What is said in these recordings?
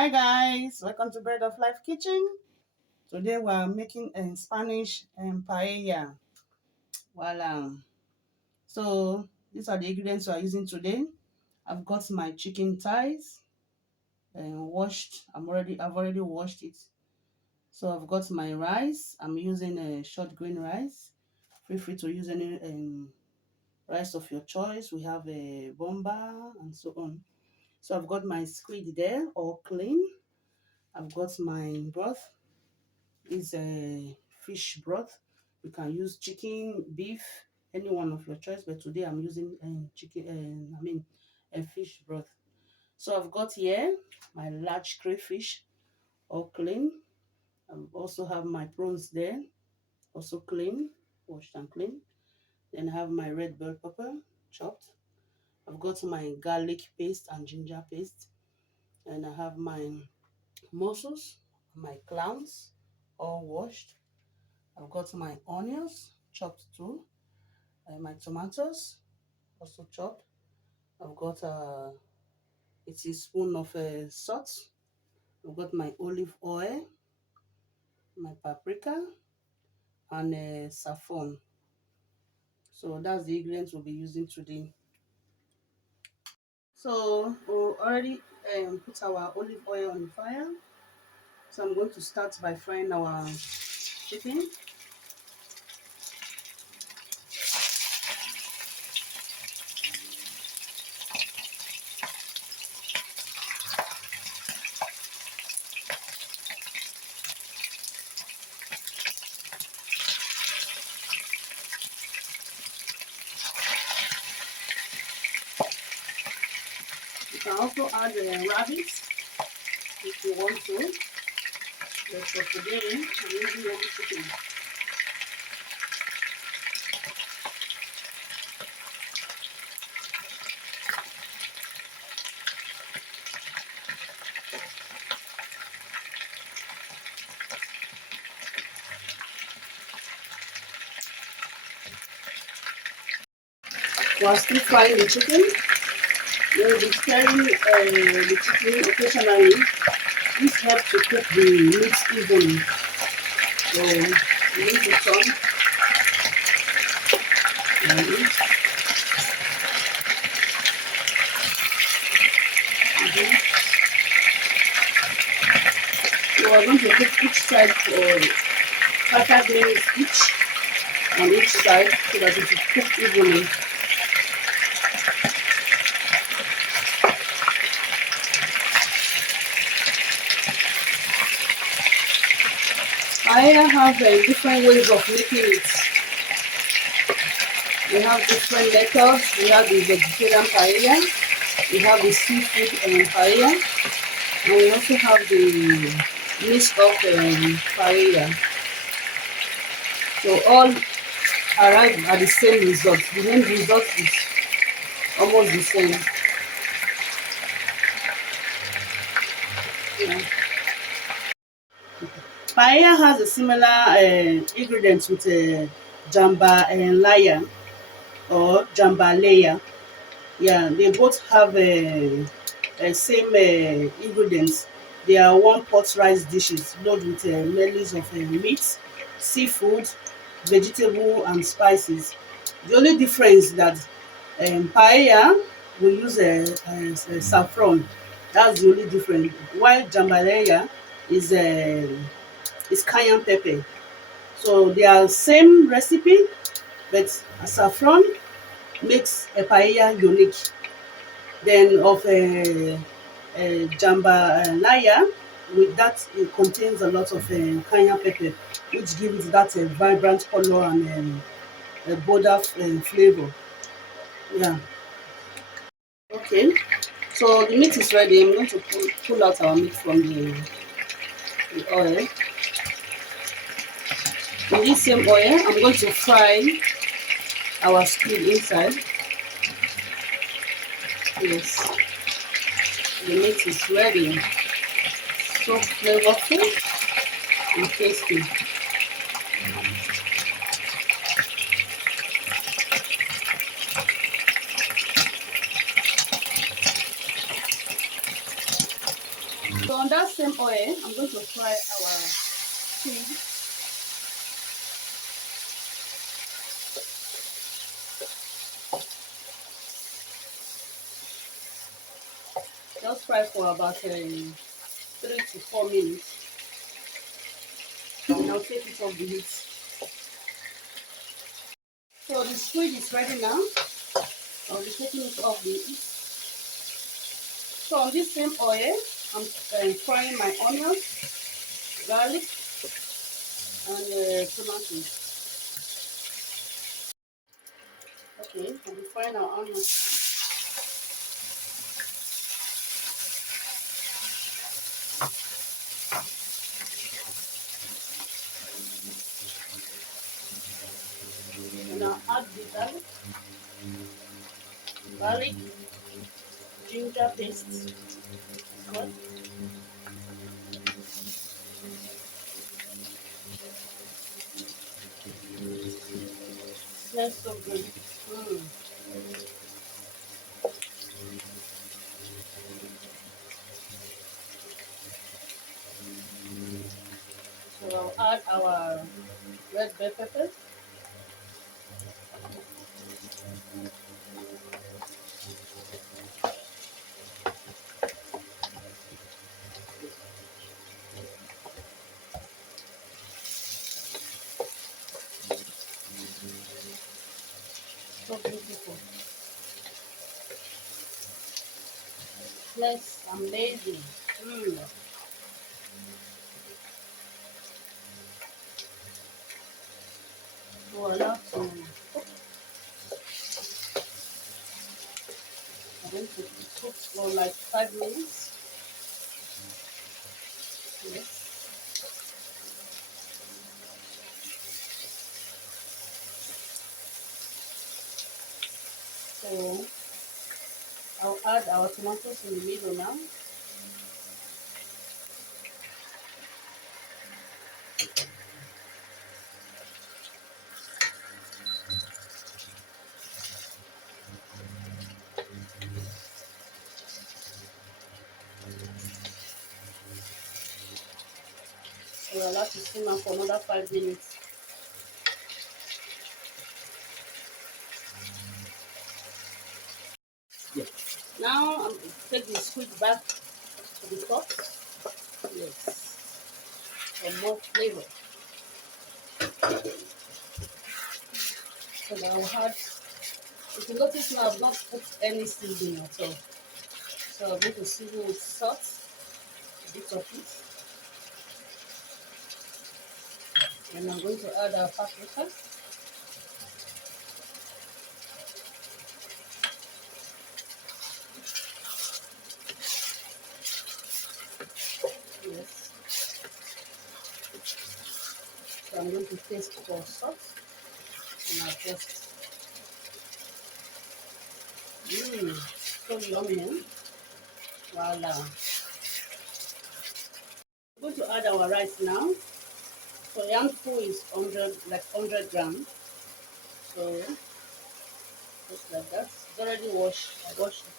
Hi guys, welcome to Bread of Life Kitchen. Today we are making a Spanish paella. Voila. So these are the ingredients we are using today. I've got my chicken thighs and washed. I've already washed it. So I've got my rice. I'm using a short grain rice. Feel free to use any rice of your choice. We have a bomba and so on. So I've got my squid there, all clean. I've got my broth. Is a fish broth. You can use chicken, beef, any one of your choice, but today I'm using chicken. A fish broth. So I've got here my large crayfish, all clean. I also have my prawns there, also clean, washed and clean. Then I have my red bell pepper, chopped. I've got my garlic paste and ginger paste, and I have my mussels, my clams, all washed. I've got my onions chopped too, my tomatoes also chopped. I've got a teaspoon of salt. I've got my olive oil, my paprika, and saffron. So that's the ingredients we'll be using today. So we already put our olive oil on the fire. So I'm going to start by frying our chicken. You can also add rabbits if you want to. But for today, I'm using ready chicken. While still frying the chicken, we'll be stirring the chicken occasionally. This helps to cook the meat evenly. So we need to turn like this. So we're going to cook each side for 5 minutes each on each side so that it will cook evenly. I have different ways of making it. We have different methods. We have the vegetarian paella, we have the seafood paella, and we also have the mixed up paella. So all arrive at the same result. The end result is almost the same. Yeah. Paella has a similar ingredients with jambalaya or jambalaya. Yeah, they both have same ingredients. They are one pot rice dishes loaded with melons of meat, seafood, vegetable, and spices. The only difference that paella we use saffron. That's the only difference. While jambalaya is cayenne pepper. So they are same recipe, but saffron makes a paella unique. Then of jambalaya, with that it contains a lot of cayenne pepper, which gives it that vibrant color and a bolder flavor. Yeah. Okay. So the meat is ready. I'm going to pull out our meat from the oil. In this same oil, I'm going to fry our squid inside. Yes, the meat is ready. So flavorful and tasty. So on that that same oil, I'm going to fry our squid. Just fry for about 3 to 4 minutes. And I'll take it off the heat. So the squid is ready now. I'll be taking it off the heat. So on this same oil, I'm frying my onions, garlic, and tomatoes. Okay, I'll be frying our onions. And I'll add the garlic, ginger paste as well. Smells so good. Mm. So I'll add our red bell pepper. So beautiful. Smells amazing. Mm. So I love to I'm going to cook for like 5 minutes. Yes. So I'll add our tomatoes in the middle now. So I'll have to simmer for another 5 minutes. Now I'm going to take the squid back to the pot. Yes. For more flavor. So I'll add, if you notice now I've not put any seasoning at all. So I'm going to season with salt, a bit of it. And I'm going to add our paprika. Yes. So I'm going to taste for salt. And I'll just, so yummy. Eh? Voila. I'm going to add our rice now. So yam full is 100, like 100 grams. So just like that. It's already washed. I washed it.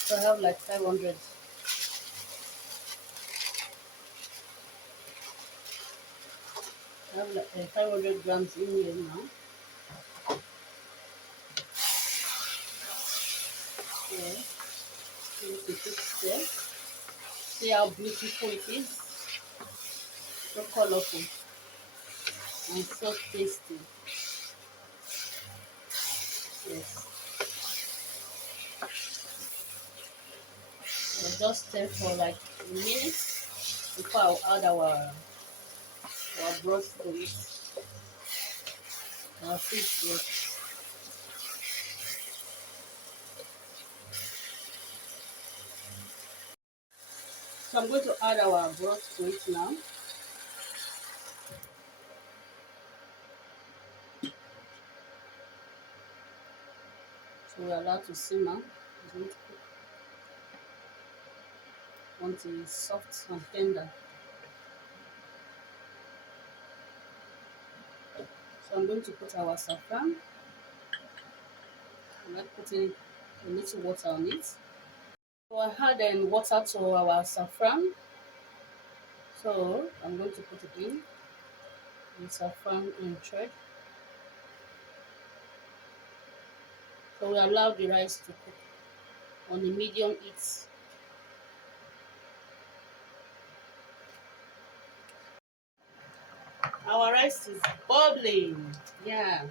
So I have like 500. I have like 500 grams in here now. So let me fix there. See how beautiful it is. So colorful and so tasty. Yes. I'll just stir for like a minute before I'll add our broth to it. Our fish broth. So I'm going to add our broth to it now. So we're allowed to simmer. It's going to cook until it's soft and tender. So I'm going to put our saffron. I'm not putting a little water on it. So I had water to our saffron. So I'm going to put it in the saffron in thread. So we allow the rice to cook on a medium heat. Our rice is bubbling. Yeah.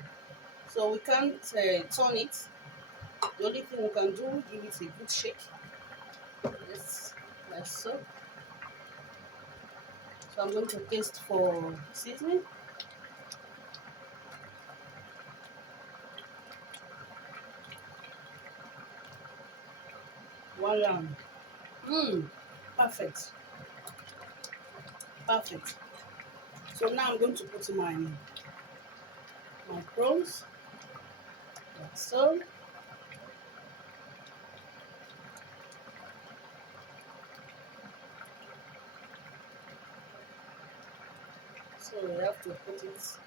So we can't turn it. The only thing we can do, give it a good shake. Yes, like so. So I'm going to taste for seasoning. Voila. Mmm, perfect. Perfect. So now I'm going to put my prawns. Like so. So we have to put it,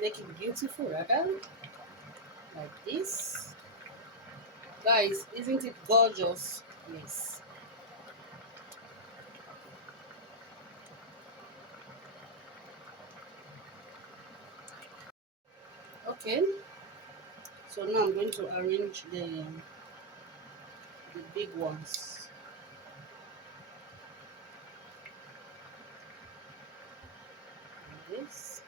make it beautiful rather, like this. Guys, isn't it gorgeous? Yes. Okay. So now I'm going to arrange the big ones. Like this.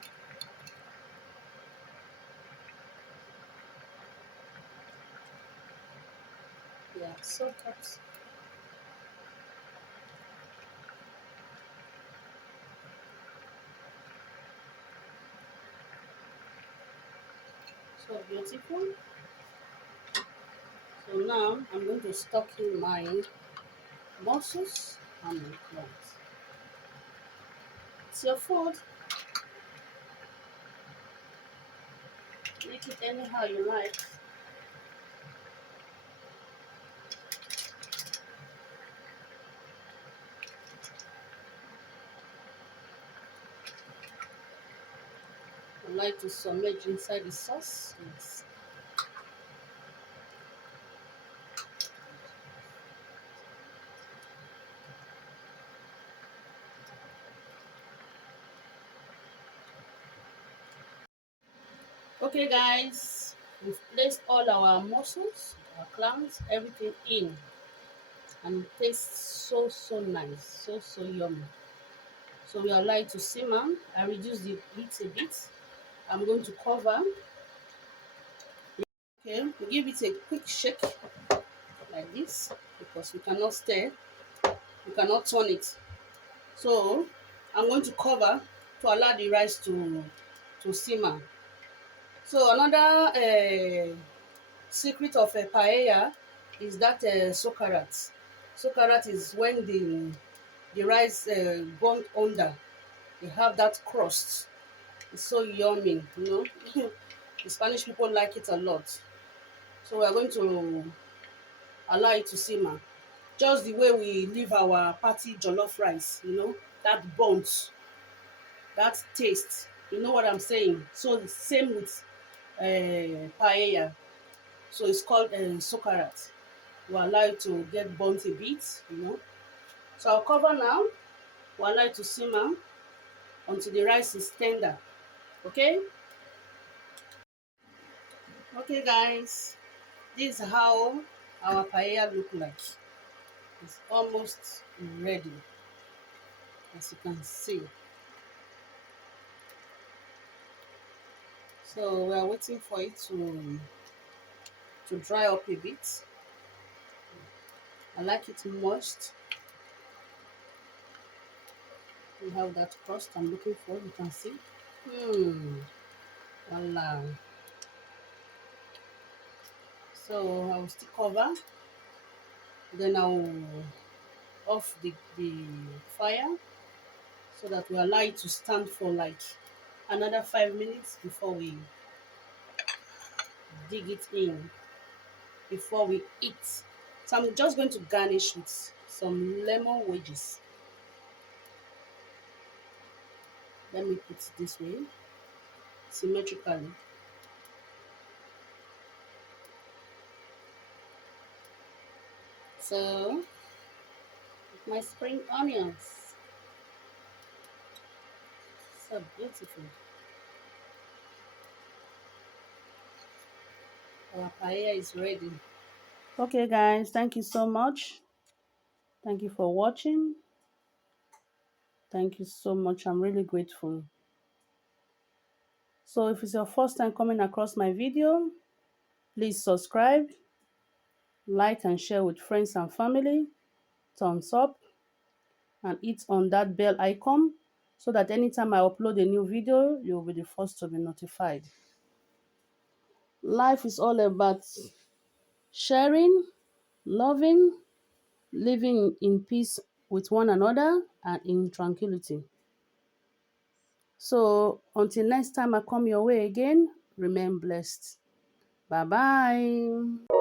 Yeah, so cut. So beautiful. So now I'm going to stock in my mussels and my clams. It's your food. Make it anyhow you like. I like to submerge inside the sauce. Yes. Okay, guys, we've placed all our mussels, our clams, everything in, and it tastes so nice, so yummy. So we allow it to simmer. I reduce the heat a bit. I'm going to cover. Okay, we give it a quick shake like this because we cannot stir, we cannot turn it. So I'm going to cover to allow the rice to simmer. So another secret of a paella is that sokarat. Sokarat is when the rice burnt under. They have that crust. It's so yummy, you know. The Spanish people like it a lot. So we are going to allow it to simmer. Just the way we leave our party jollof rice, you know, that burnt, that taste. You know what I'm saying? So the same with paella. So it's called sokarat. We'll allow it to get burnt a bit, you know. So I'll cover now. We'll allow it to simmer until the rice is tender. Okay? Okay, guys. This is how our paella look like. It's almost ready, as you can see. So we are waiting for it to dry up a bit. I like it moist. We have that crust I'm looking for, you can see. Voila. So I'll still cover. Then I'll off the fire so that we allow it to stand for like another 5 minutes before we dig it in, before we eat. So I'm just going to garnish with some lemon wedges. Let me put it this way, symmetrically. So, my spring onions. So beautiful. Our paella is ready. Okay, guys, thank you so much. Thank you for watching. Thank you so much. I'm really grateful. So if it's your first time coming across my video, please subscribe, like and share with friends and family, thumbs up, and hit on that bell icon so that anytime I upload a new video, you'll be the first to be notified. Life is all about sharing, loving, living in peace with one another and in tranquility. So until next time I come your way again, remain blessed. Bye bye.